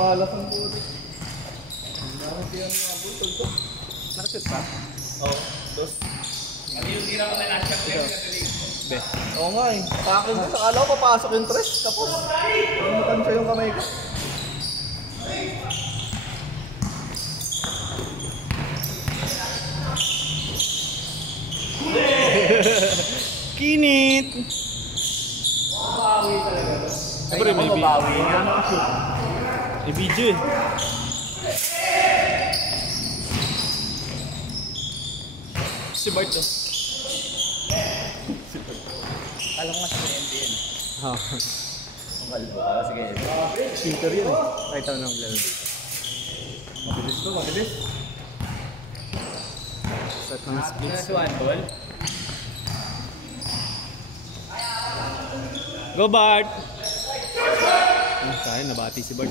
malas ang buto. Nakakita mo ang buto ito. Nakashoot pa? Oo, dos. Ano yung tira mo na nasa player? Be. Oo nga eh. Sa akin din, akala ko papasok yung tres. Tapos, matansya yung kamay ko. Kinit! Mabawi talaga. Siyempre may Mabawi. Nakashoot. may video eh. Si Bart eh. Alam ko nga sa NBA. Ha. Ang kalbo ka. Sige. Filter yun eh. Kahit ako nang maglaro. Mabilis to, mabilis. Set ng splits. Nasa one ball. Go Bart! Sayang, nabati si Bart.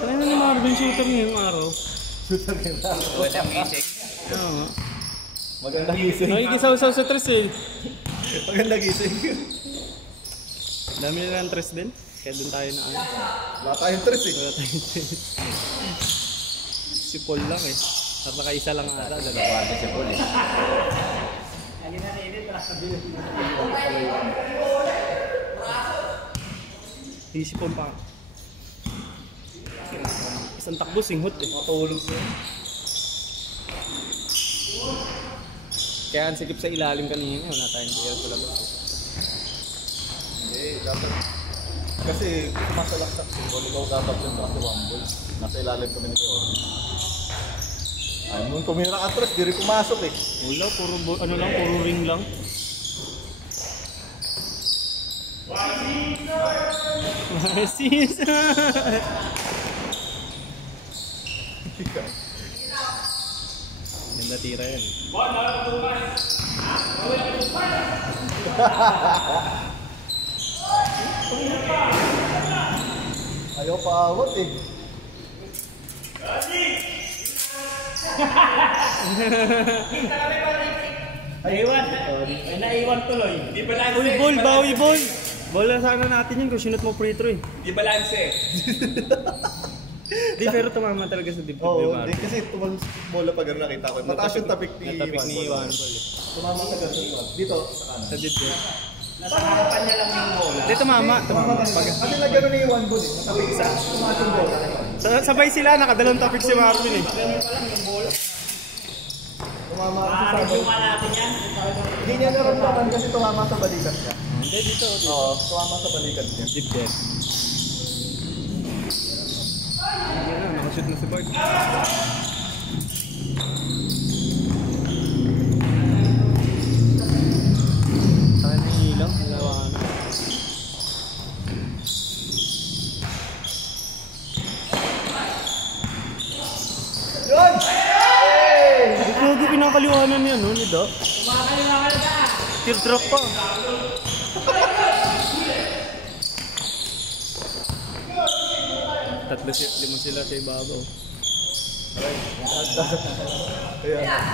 Try na ni Marvin shooter ngayong araw. Shooter ka na. Walang gising. Oo nga. Maganda gising. Nakikisaw-saw sa tres eh. Maganda gising. Dami nila ng tres din. Kaya dun tayo na ano. Wala tayong tres eh. Wala tayong tres. Si Paul lang eh. At nakaisa lang ata. Dalawa na siya Paul eh. Hindi si Paul pa. Isang takbo singhot eh. Matulog mo. Kaya ang sikip sa ilalim kanina. Wala tayong player sa labas eh. Hindi, dapat. Kasi sumasalaksak si Paul. Ikaw dapat yung kasi wambol. Nasa ilalim kami nito. Ay, nung tumira ka tres, di rin pumasok eh. Wala, puro ano lang, puro ring lang. Sis! Ganda tira yan. Ayaw pa awat eh. Naiwan. Ay, naiwan tuloy. Di balance. Uy, ball, bawi, ball! Ball na sana natin yun kung sinut mo free throw eh. Di balance eh. Di, pero tumama talaga sa dibdib Oo, ni hindi Marvin. kasi tumal bola pag gano'n nakita ko. Mataas yung tapik ni Natapik ni Juan. Juan Ball. Tumama sa gano'n. Dito, sa kanan. Sa dibdib. Nasa harapan niya lang yung bola. Di, tumama. Kasi na gano'n ni Juan Bull eh. Natapik sa tumaas yung bola. Sabay sila, nakadalawang topic si Marvin eh. Tumama kasi sa Yung natin yan. Hindi niya naramdaman kasi tumama sa balikat niya. Hindi, dito. Oo, tumama sa balikat niya. Dibdib. Yan na, nakashoot na si Bart. Saka na yung ilaw, nalawa na. Yun! Hey! Ito pinakaliwanan niya, no, ni Doc? Teardrop pa. Lima sila sa ibabaw. Ayan.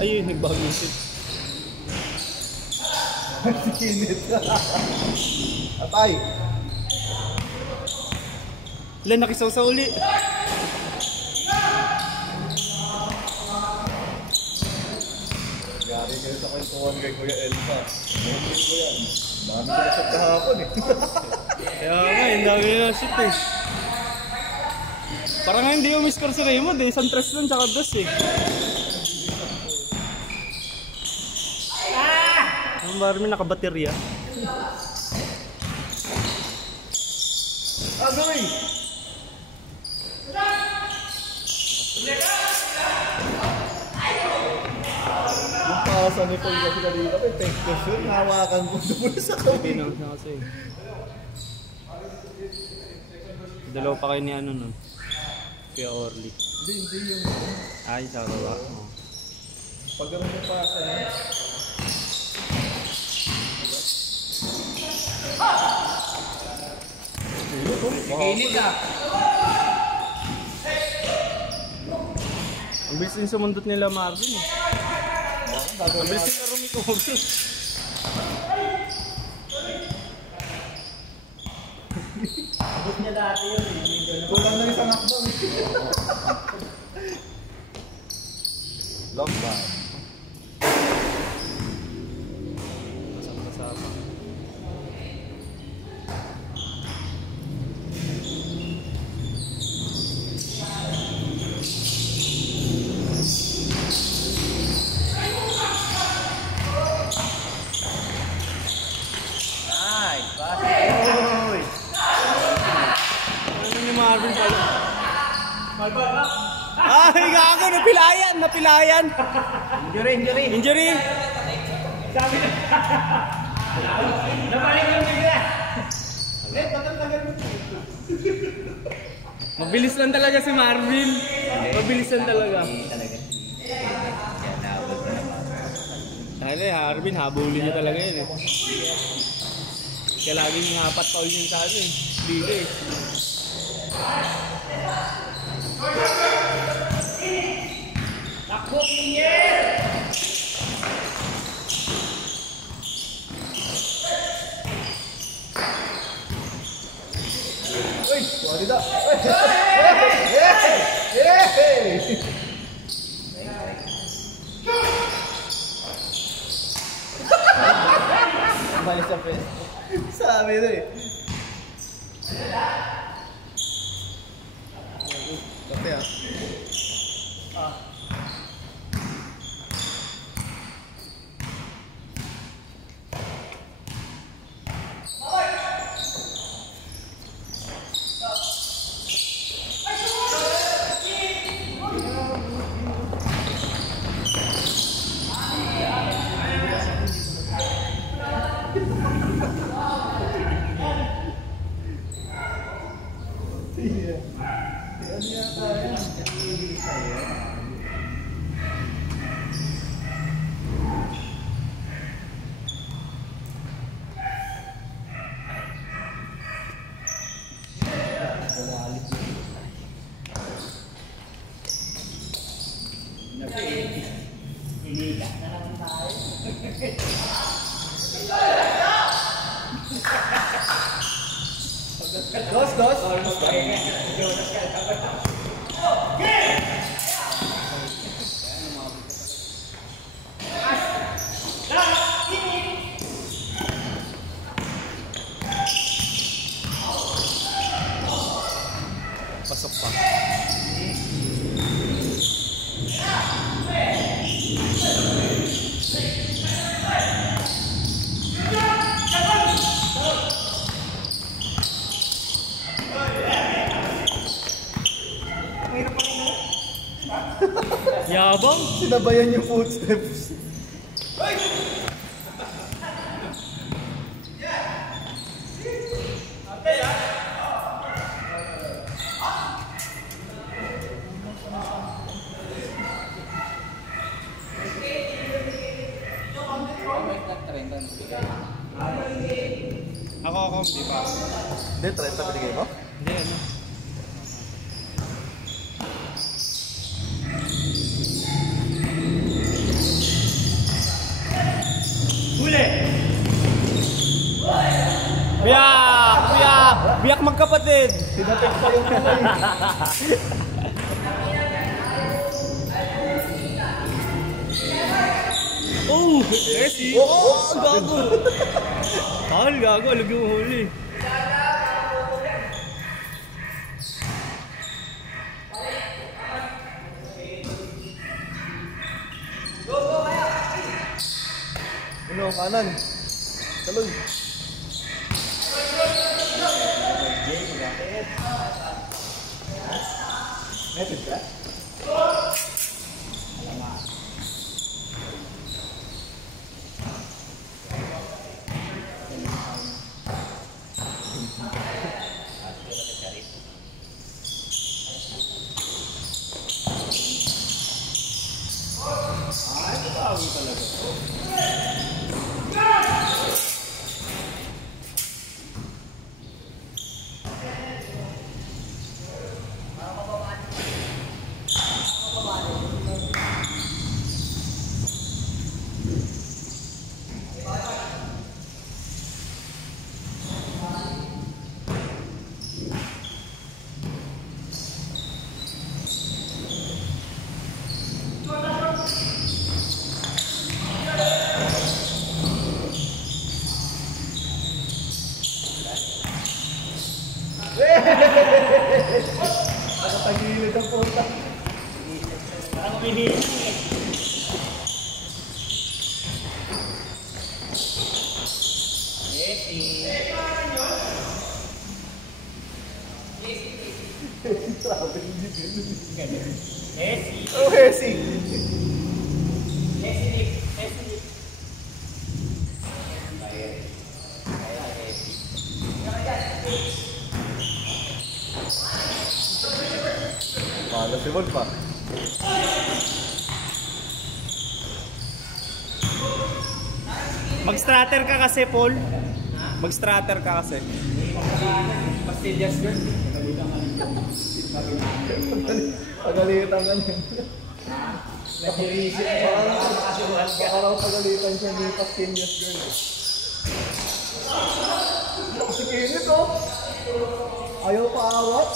Ayun, nagbagong shoot. Si Kinit. Atay! Ilan nakisaw sa uli. Gari kayo sa kwentuhan kay Kuya Elsa. Hindi ko yan. Dami ko na siya kahapon eh. Kaya nga, yung dami na shoot eh. Parang nga hindi umiscore si Raymond eh. Isang tres lang tsaka dos eh. Ang Marvin nakabaterya. Agoy! Yung pasa ni Paul kasi kanina may tension, hawakan ko doon sa Hindi kamay. na kasi. Dalawa pa kayo ni ano nun. Kuya Orly. Hindi yung... Ay, sa baba. Oh. Pag gano'n yung pasa niya. Init ah. Ang bilis din sumundot nila Marvin eh. Ang bilis din na rumikogi. Abot niya dati yun eh. Kulang na isang akbang. Long ba? Kasama-kasama. Nice, pass. Ano ni Marvin pala? Ay, gago! Napilayan! Napilayan! Injury! Sabi na. Nabalik yung bigla. Mabilis lang talaga si Marvin. Mabilis lang talaga. Ano eh, Marvin, habulin niya talaga yun eh. Kaya laging apat foul yun sa ano eh. Liga eh. Takbo, Inger! Uy! Wali da! Yay! Balik sa pes. Sabi ito eh. Kape ah. Pasok pa. Yabang! Sinabayan yung footsteps. Ako, di pa. Hindi, 30 binigay mo? Hindi, ano. Huli! Biyak! Biyak! Biyak magkapatid! Tinapik pa yung kamay. Oh! Messi! Oh! Gago! Mahal, gago. Alag yung huli. Ano, kanan. Talon. Method ka? Nakagilid ang punta. Parang umihinang eh. Hesi. Oh, Hesi. Mahal si Wolf pa. Mag-stratter ka kasi, Paul. Mag-stratter ka kasi. Pastillas girl. Pagalitan ka niya. Nag-irisip. Baka raw pagalitan siya ni Pastillas girl. Sige nito. Ayaw pa awat.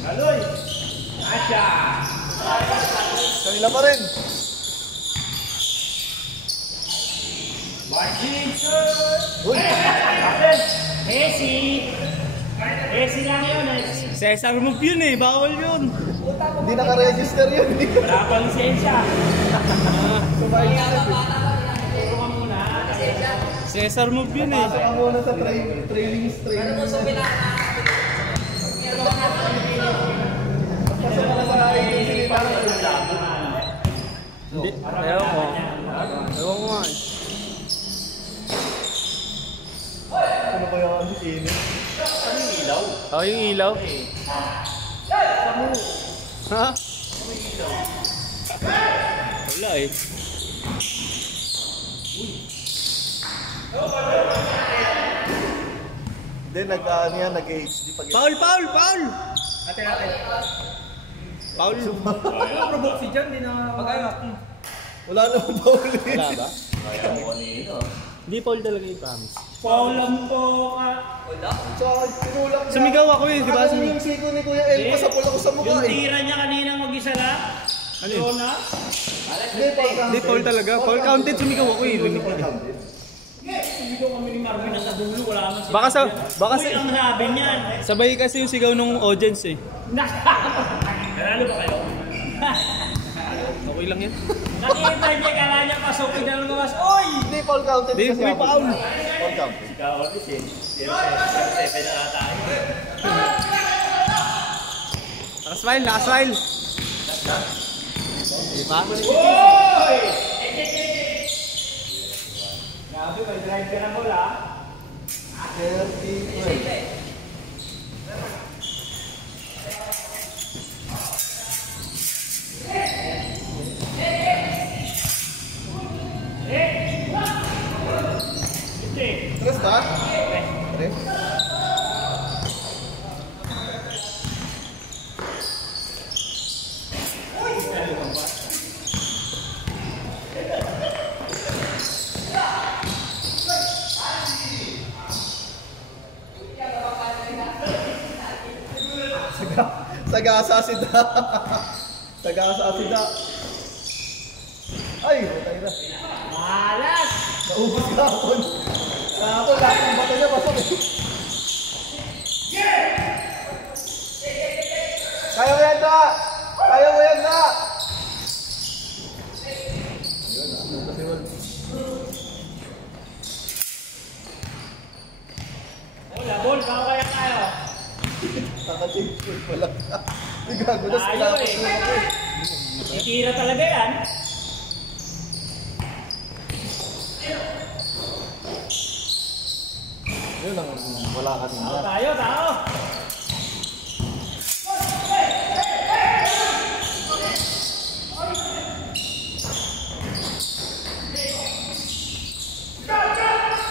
Galoy! Asya! Kanila pa rin. Uy! Hesi! Hesi lang yun eh. Cesar move yun eh, bawal yun. Hindi naka-register yun. Wala pang lisensya. Sumay-register. Turo ka muna. Cesar move yun eh. Pasok ka muna sa trailing. Pasok ka na sa agency. Hindi, ewan ko. Ewan ko nga eh. Ano ba yung init? Oh, yung ilaw. Ha? Wala eh. Then nag-HD pag Paul! Paul! Ate. Paul! Provoke si John, di na pag-ayak. Wala naman pa ulit. Wala ba? Hindi Paul talaga yung promise. Paulan po ka. Tsaka tinulak niya. Sumigaw ako eh, di ba? Nakakala yung siko ni Kuya El, pasapol ako sa mukha Yung eh. tira niya kanina mag-isa lang. Ano yun? Corona. Hindi Paul talaga. Paul counted, sumigaw ako eh. Rinig ko eh. Hindi ko kami ni Marvin nasa dulo. Wala naman siya. Baka Uy, ang sabi niyan. sabay kasi yung sigaw nung audience eh. Nanalo ba kayo? Okay lang yan. Nakita niya, kala niya pasukin na lumabas. Oy! Hindi, Paul counted Hindi, kasi may ako. Paul. Paul counted. Ikaw, Otis eh. 7 na ata. Nakasmile, nakasmile. Di ba? Oy! Grabe, may drive ka na bola. 30-12. Tres ba? Tres? Sagasa si Da. Sagasa si Da. Ay, patay na. Malas! Naubos ka ako. Ako, lahat ng bato niya pasok eh. Kaya mo yan, Da! Kaya mo yan, Da! Ayun, kasi wala. Bola, ball, baka kaya tayo. Kaka-change food pala. Gago na sila. Tayo eh. Itira talaga yan. Yun ang wala kanina. Tayo, tayo.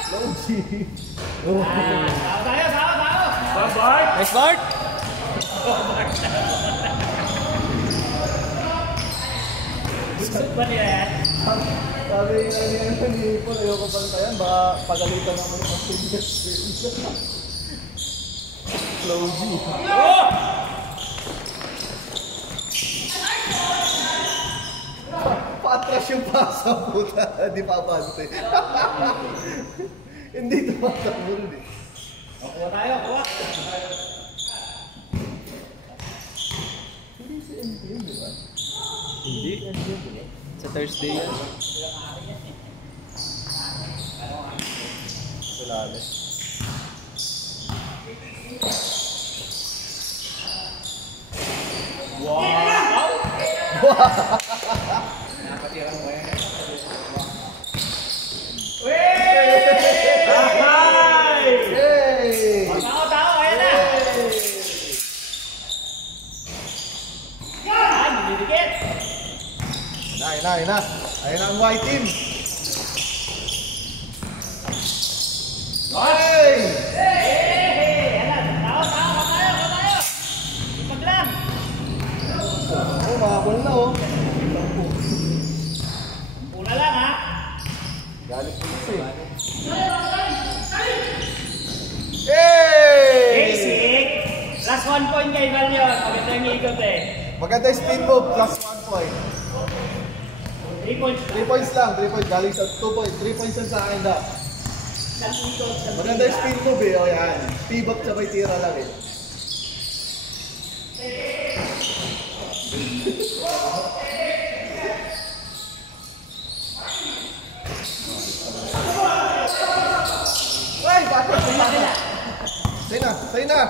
Lousy. Tayo, tayo, tayo. Bart. Nice Bart! Isip ba nila yan? Sabi nga ni Paul, ayoko bantayan, baka pagalitan naman yung fingers. Closey. Oh! Patras yung pasa, puta. Di pa abante. Hindi tumatakbo rin eh. Kuha tayo, kuha. Hindi si MP yun, di ba? Hindi. Sa Thursday yan. Salales. Nakatira mo yan. Yay! Tao, ayan na! Yan, nilidikit! Ayun na. Ayun ang white team. Hey! Ayan na, tao, tayo! Ipag lang! Oh, makakul na oh. Una lang ha! Galit ko kasi. Hey! Basic! Last 1 point kay Valion. Maganda yung ikot eh. Maganda yung speed move plus 1 point. 3 points. 3 points lang, 3 points. Galing sa 2 points. 3 points lang sa akin da. Isang ikot. Maganda yung speed move eh. O yan. Pivot sabay tira lang eh. Ay! Bakit? Sa'yo na!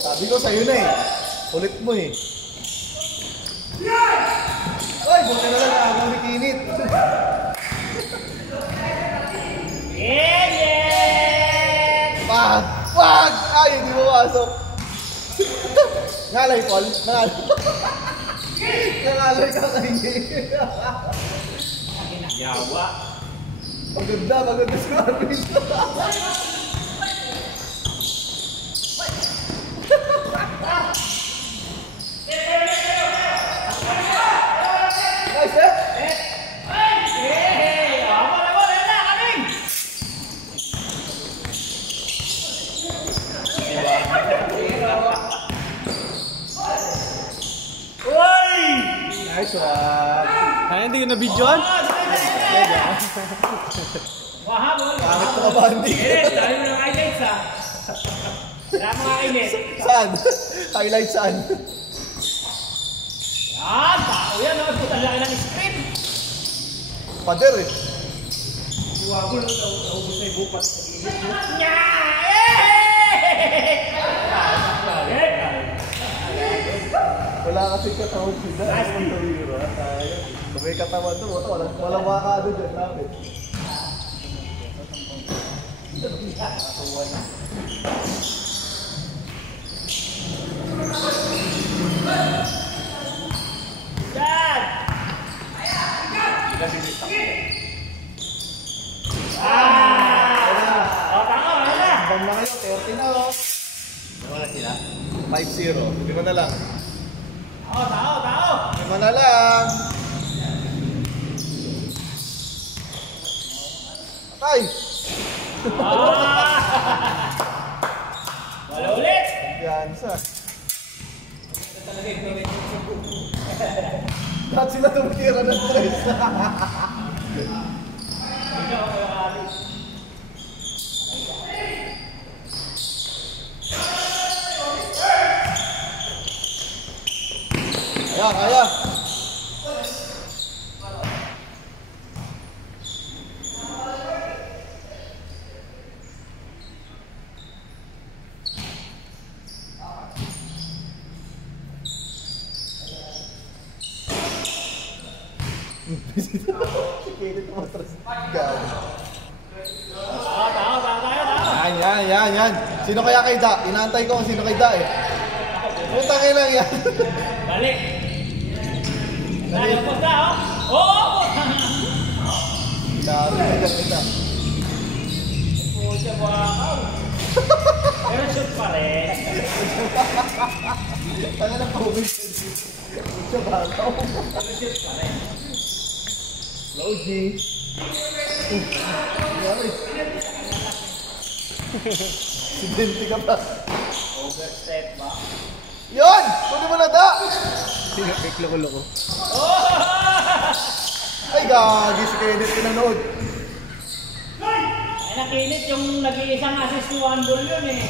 Sabi ko sa'yo na eh. Ulit mo eh. Ay! Buti na lang ako nakinit. Yeah! Wag! Ay, hindi mo masok. Ngalay, Paul. Ngalay ka kayo. Yawa. Maganda si Marvin. Nice, eh? Hey! Ayan na, kaming! Uy! Nice one. Ay, hindi ko na-videoan. Wahabol! Bakit ka ba hindi? Dami mo ng highlights ha. Wala mga init. Saan? Highlight saan? Yan! Tao yan naman. Putang laki ng screen. Pader eh. Wahabol. Naubos na yung bupat. Nya! Wala kasi katawan sila. Ano ang tawiro? Tayo. Kung may katawan doon, walang makakado dyan. Lapit. Yan! O, tama. Wala na. Bang na kayo, 30 na oh. Wala sila. 5-0. 5 na lang. Tao. 5 na lang. Patay! Wala ulit. Yan sa. Lahat sila tumitira ng stress. Kaya. Sikilid mo atras. Gago. Tao. Yan. Sino kaya kay Da? Inaantay ko kung sino kay Da eh. Putang ina yan. Balik. Dahil po na, oh. Oo! Dami na kita. Pucha, bakaw. Pero shoot pa rin. Ano na po? Pucha bakaw. Pero shoot pa rin. Low G. Sidenti ka pa. Overstep ba? Yun! Kunin mo na da! Fake loko-loko. Ay, gagi si Kenneth pinanood. Ay, nakinit yung nag-iisang assist ni Wandol yun eh.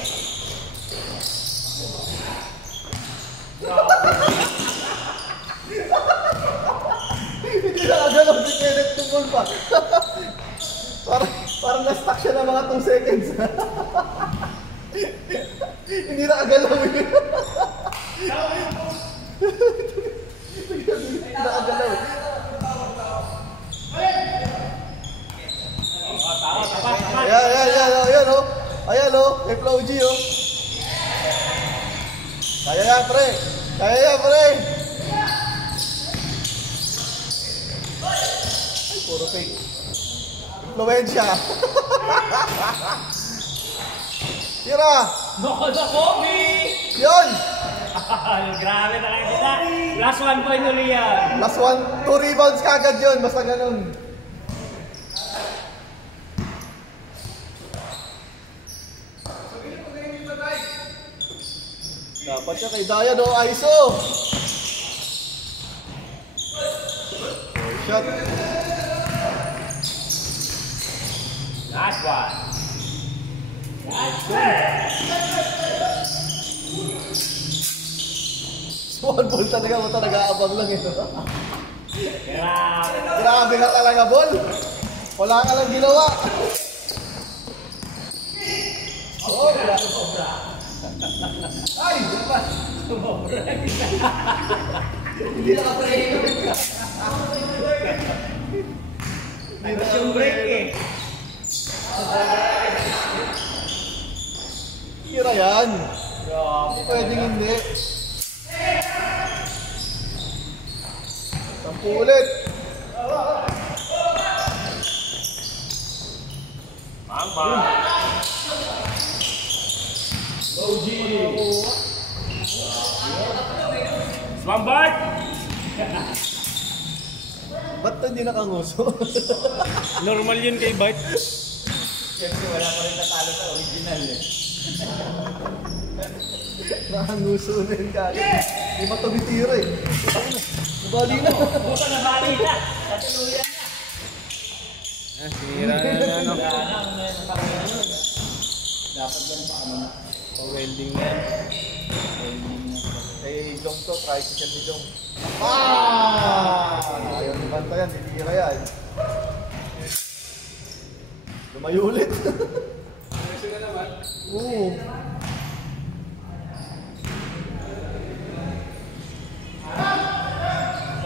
Hindi nakagalaw si Kenneth tungkol pa. Parang na-stuck siya ng mga 2 seconds. Hindi nakagalaw yun. Hindi nakagalaw. Ayan o. Ayan o. May Flow G o. Kaya yan pre. Kaya yan pre. Ay, puro fake. Influensya. Tira. Noko-nokomi! Yun. Grabe talaga sila. Last 1 point uli yan. Last one. 2 rebounds kagad yun. Basta ganun. Dapat siya kay Dayan o. ISO. Shot. Last one. One ball talaga mo talaga abang lang ito. Grabe. Grabe ka talaga, ball. Wala ka lang ginawa. Sobra. Ay! Hindi naka-break. Tapos yung break eh. Tira yan. Grabe. Pwedeng hindi. 10 ulit. Bang. Low G. Swambart! Ba't hindi nakanguso? Normal yun kay Bart. Siyempre wala pa rin natalo sa original eh. Nakanguso na yun kagad. Di ba tumitira eh? Nabali na. Buka na bali na. Katuluyan na. Sinira na ano. Dapat yan pa ano na. Pa-welding na yan. Eh, Jong to. Tricycle ni Jong. Ayaw ni Banta yan. Titira yan. Lumayo ulit. Oo.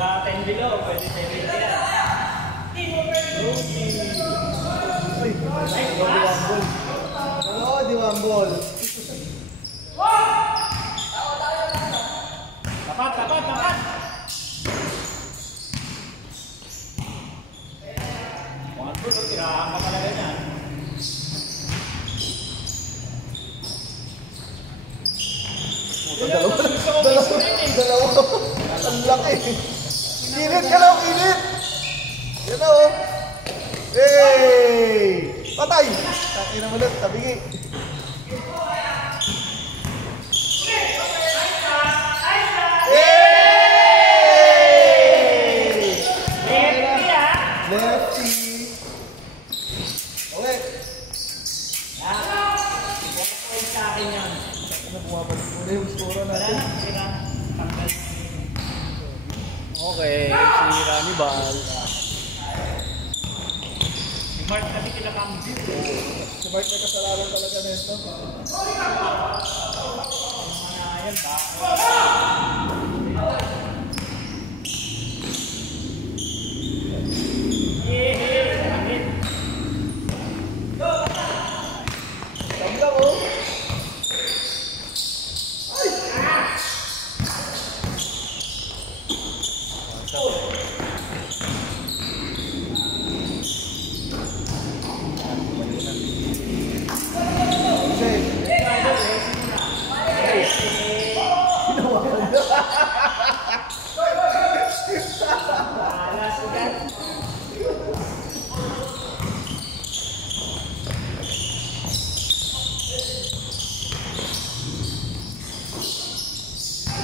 Sa 10 below, pwede 10 below yan. Ay, diwambol. Oo, diwambol. Tapat! Mga tulo, tirahan ka talaga yan. Dalawa. Ang laki. Init ka lang, init. Yan na oh. Hey! Patay! Taki na ulit, tabingi. Hey! Lefty ha! Lefty. Okay. Point sa akin yan. Ano bumabalik muna yung score Wala natin? na, sira. Tanggal. Okay, si Rami Bal. Si Mark kasi kinakambit. Si Mike may kasalanan talaga nito. Yan ba? Sakit. Damdam oh.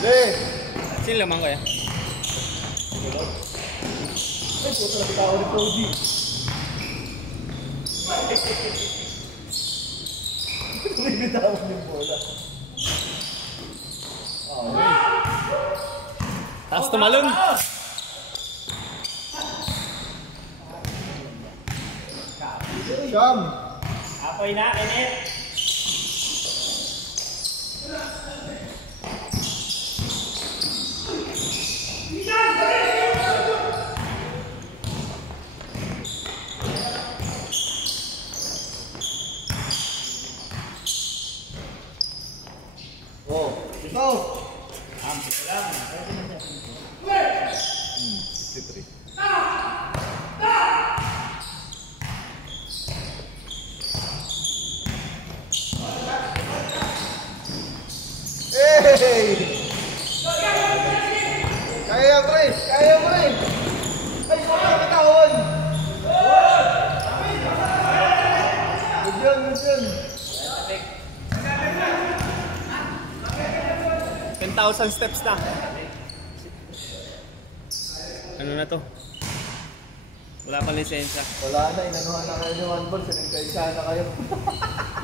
Eh! Sino lamang kaya? Ay, puto na bitaw ni Cody. May bitaw ng bola. Taas tumalon. Siyam! Apoy na, Kenneth. Oh, ikaw! Ito lang. 63. Hey! Kaya pre! Kaya pre! Ay, kaya katawan! Good yun, good yun. 10,000 steps na. Ano na to? Wala pa lisensya. Wala na, inanuhan na kayo ni Wambol. Sinintensya na kayo.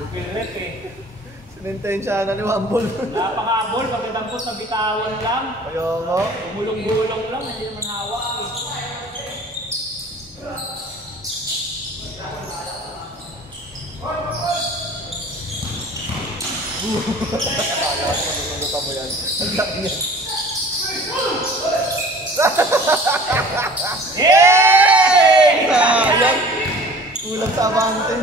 Lupilit eh. Sinintensya na ni Wambol. Napakabol, pagkatapos na bitawan lang. Kaya nga. Umulong-gulong lang, hindi naman hawak eh. Akala ko manunutan mo yan. Ang laki yan. Yay! Sayang! Kulang sa abante.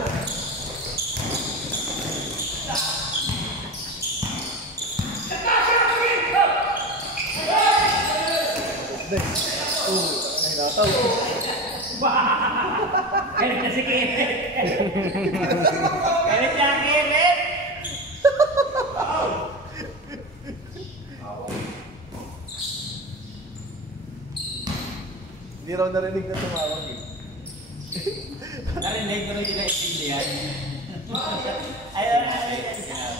Nahinataw. Kenneth na si Kenneth. Kenneth na Kenneth. Hindi raw narinig na tumawag eh. Narinig ko na hindi na-explain. Ay,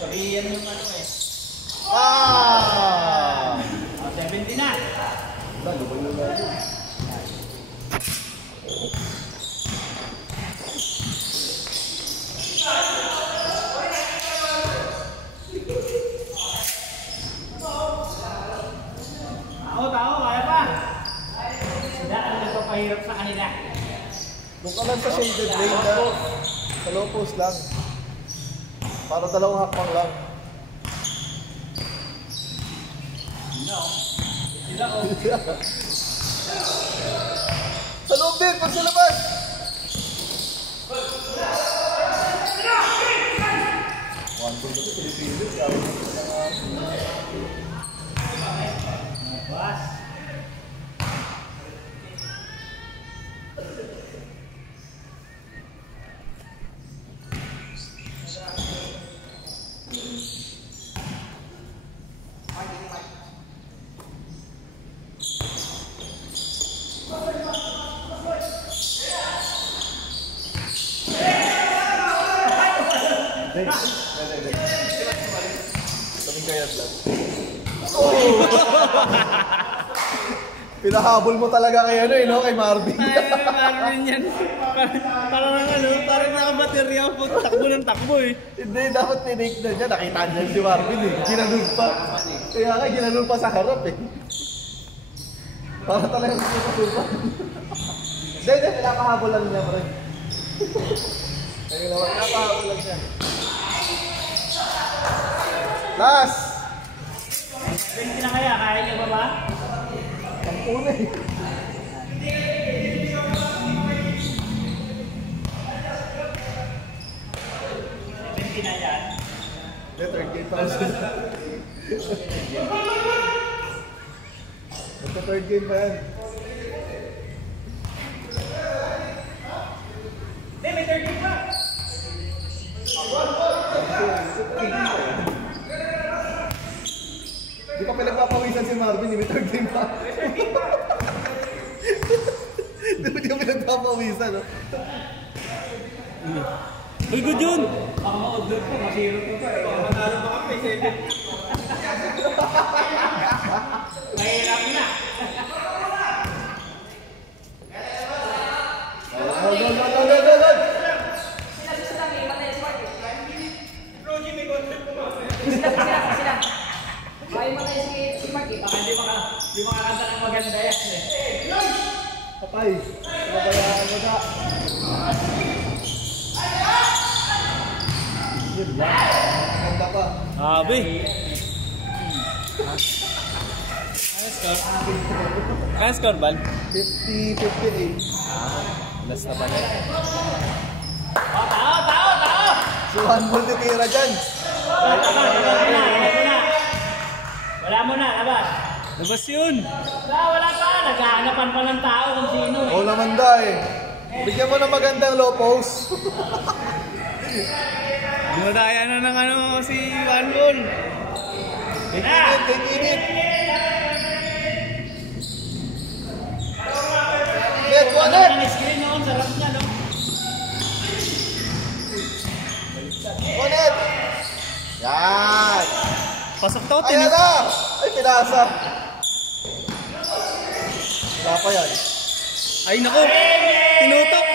Korean yung ano eh. Ah! 70 na. Lalo ba yun natin? Tao, kaya pa. Sila ang nagpapahirap sa kanila. Doon ka lang sa shaded lane na. Sa low post lang. Para dalawang hakbang lang. Sila o. Sa loob din, pag sa labas! One goal na ito, Pilipinas. Bas. Kaming kayat lang. Pinahabol mo talaga kay ano eh, no? Kay Marvin. Ay, Marvin yan. Parang ano, parang nakabaterya po. Takbo ng takbo eh. Hindi, dapat tinake na niya. Nakita niya si Marvin eh. Ginanun pa. Kaya nga, ginanun pa sa harap eh. Para talagang susupan. Hindi, pinapahabol lang niya, pre. Kaya naman, pinapahabol lang niya. Last! 20 na kaya, kaya niyo ba ba? Ang una eh. Na yan. The 38,000. Magka-third game pa yan. Hindi, may 30 pa. Di pa pinagpapawisan si Marvin, may third game pa. Di ba pinagpapawisan, no? Uy, good yun! Baka ma-order ko, masiro ko pa eh. Manalo pa kami, 7. Mahirap na. Di makakanta ng maganda yan eh. Patay. Pabayaan mo na. Yun lang. Ganda pa. Sabi. Kaya score, Bal? 50-58. Last na ba na? Tao! Si Juan Bull titira dyan. Wala mo na, labas. Labas yun! Wala pa, naghahangapan pa ng tao kung sino eh. Oo naman da eh. Bigyan mo na magandang low post. Dumadaya na ng ano si Juan Bull. Take init. Net, Ano net. ang screen noon, sarap niya no? Net. Yan. Pasok to, Ayan na. Ay, pinasa. Wala pa yan. Ay nako! Tinutok!